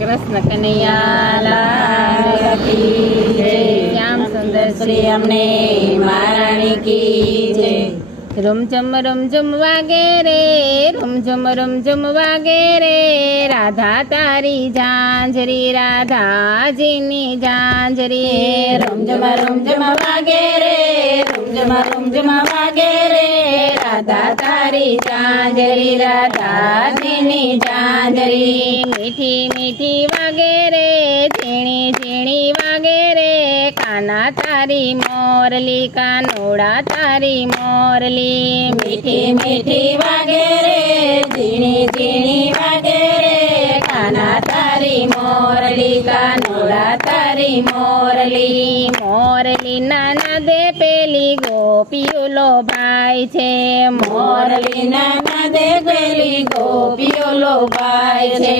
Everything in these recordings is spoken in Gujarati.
કૃષ્ણ કનૈયા લાલ કી જય. શ્યામ સુંદર શ્રી અમને મહારાણી કી જય. રૂમઝમ વાગે રે, રૂમઝમ વાગે રે, રાધા તારી ઝાંઝરી, રાધાજીની ઝાંઝરી. રૂમઝમ વાગે રે, રૂમઝમ વાગે રે, રાધા તારી ઝાંઝરી, રાધાજીની ઝાંઝરી. મીઠી મીઠી વાગે રે, ઝીણી ઝીણી વાગે રે, કાના તારી મોરલી, કાનોડા તારી મોરલી. મીઠી મીઠી વાગે રે, ઝીણી ઝીણી વાગે રે, કાના તારી મોરલી, કાનોડા તારી મોરલી. મોરલી નાના દે પેલી ગોપીઓ લોભાય છે, મોરલી નાના દે પેલી ગોપીઓ લોભાય છે.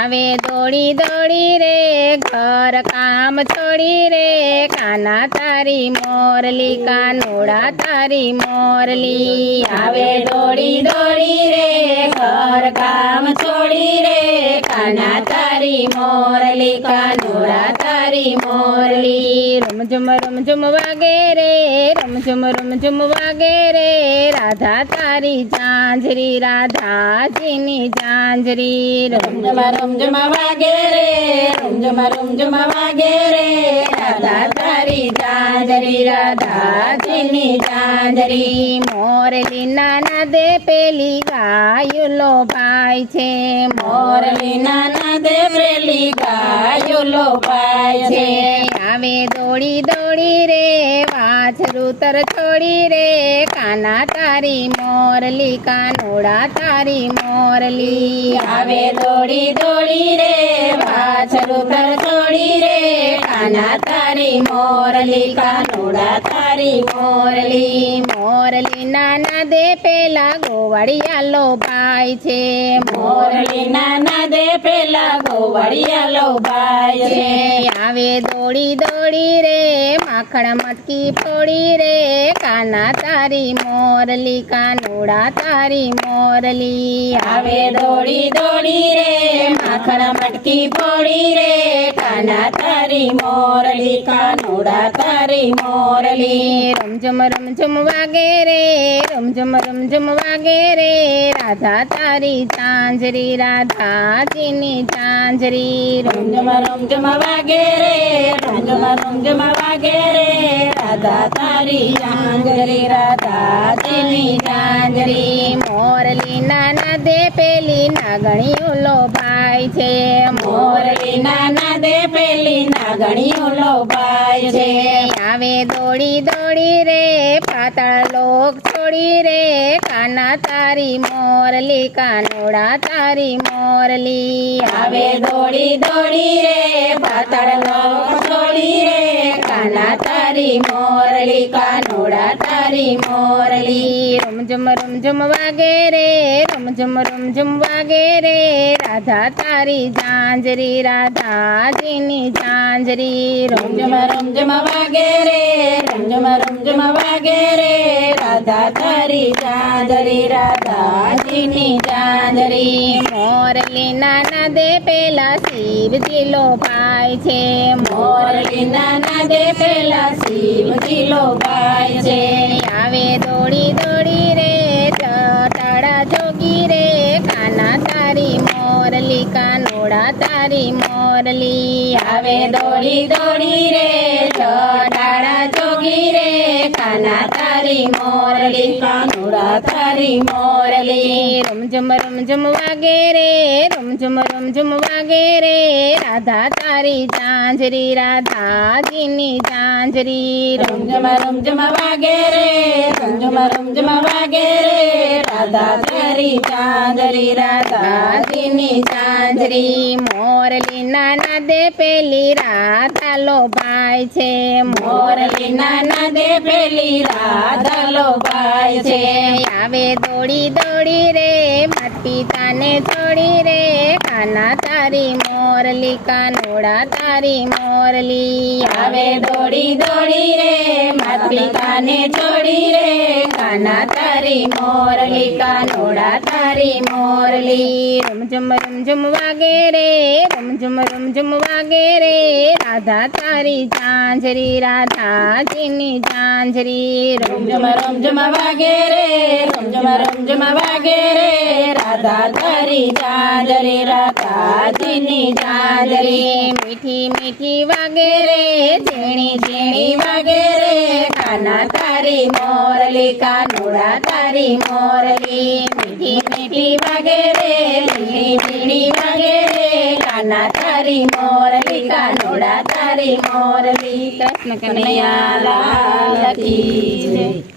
આવે દોડી દોડી રે, ઘર કામ છોડી રે, કાના તારી મોરલી, કાનોડા તારી મોરલી. આવે દોડી દોડી રે, ઘર કામ છોડી રે, કાના તારી મોરલી, કાનોડા તારી મોરલી. રૂમઝમ વાગે રે, રૂમઝમ વાગે રે, રાધા તારી ઝાંઝરી, રાધાજીની ઝાંઝરી. રૂમઝમ વાગે રે, રૂમઝમ વાગે રે, રાધા તારી ઝાંઝરી, રાધાજીની ઝાંઝરી. મોરલી નાના દે પેલી ગાયો લોભાય છે, મોરલી નાના દે પેલી ગાયો લોભાય છે. આવે દોડી દોડી રે, વાછરું તર છોડી રે, કાના તારી મોરલી, કાનોડા તારી મોરલી. આવે દોડી દોડી રે, વાછરું તર છોડી રે, કાના તારી મોરલી, કાનોડા તારી મોરલી. મોરલી નાના દે પેલા ગોવાળિયા લોભાય છે, મોરલી નાના દે પેલા ગોવાળિયા લોભાય છે. આવે દોડી દોડી રે, માખણ મટકી ફોડી રે, કાના તારી મોરલી, કાનોડા તારી મોરલી. આવે દોડી દોડી રે, માખણ મટકી ફોડી રે, કાના તારી મોરલી, કાનોડા તારી મોરલી. રૂમઝમ વાગે રે, રૂમઝમ વાગે રે, રાધા તારી ઝાંઝરી, રાધાજીની ઝાંઝરી. રૂમઝમ વાગે રે, રૂમઝમ વાગે રે, રાધા તારી ઝાંઝરી, રાધાજીની ઝાંઝરી. મોરલી નાના દે પેલી નાગણીઓ લોભાય છે, મોરલી નાના દે પેલી નાગણીઓ લોભાય છે. આવે દોડી દોડી રે, પાતાળ લોક છોડી રે, કાના તારી મોરલી, કાનોડા તારી મોરલી. આવે દોડી દોડી રે, પાતાળ લોક છોડી રે, કાના તારી મોરલી, કાનોડા તારી મોરલી. રૂમઝમ વાગે રે, રૂમઝમ વાગે રે, રાધા તારી ઝાંઝરી, રાધાજીની ઝાંઝરી. રૂમઝમ વાગે રે, રૂમઝમ વાગે રે, રાધા તારી ઝાંઝરી, રાધાજીની ઝાંઝરી. મોરલી નાના દે પેલા શિવજી લોભાય છે, મોરલી નાના દે પેલા શિવજી લોભાય છે. આવે દોડી દોડી રે, ટાળા જોગી રે, કાના તારી મોરલી, કાનોડા તારી મોરલી. આવે દોડી દોડી રે, ટાળા જોગી રે, કાના તારી મોરલી, કાનોડા તારી મોરલી. રૂમઝમ વાગે રે, રૂમઝમ વાગે રે, રાધા તારી ઝાંઝરી, રાધાજીની ઝાંઝરી. રૂમઝમ વાગે રે, રૂમઝમ વાગે રે, રાધા તારી ઝાંઝરી, રાધાજીની ઝાંઝરી. મોરલી નાના દે પેલી રાધા લોભાય છે, મોરલી નાના દે પેલી રાધા લોભાય છે. આવે દોડી દોડી રે, માત પિતાને છોડી રે, કાના તારી મોરલી, મોરલી કાનોડા તારી મોરલી આવે દોડી દોડી રે માત પિતાને છોડી રે કાના તારી મોરલી કાનોડા તારી મોરલી રમઝમ વાગે રે રમઝમ વાગે રે રાધા તારી ઝાંઝરી રાધાજીની ઝાંઝરી રમઝમ વાગે રે રમઝમ વાગે રે રાધા તારી ઝાંઝરી રાધાજીની ઝાંઝરી મીઠી મીઠી વાગે રે ઝીણી ઝીણી વાગે રે કાના તારી મોરલી કાનોડા તારી મોરલી મીઠી મીઠી વાગે રે ઝીણી ઝીણી વાગે રે કાના તારી મોરલી કાનોડા તારી મોરલી કૃષ્ણ કનૈયા લાલ કી જય.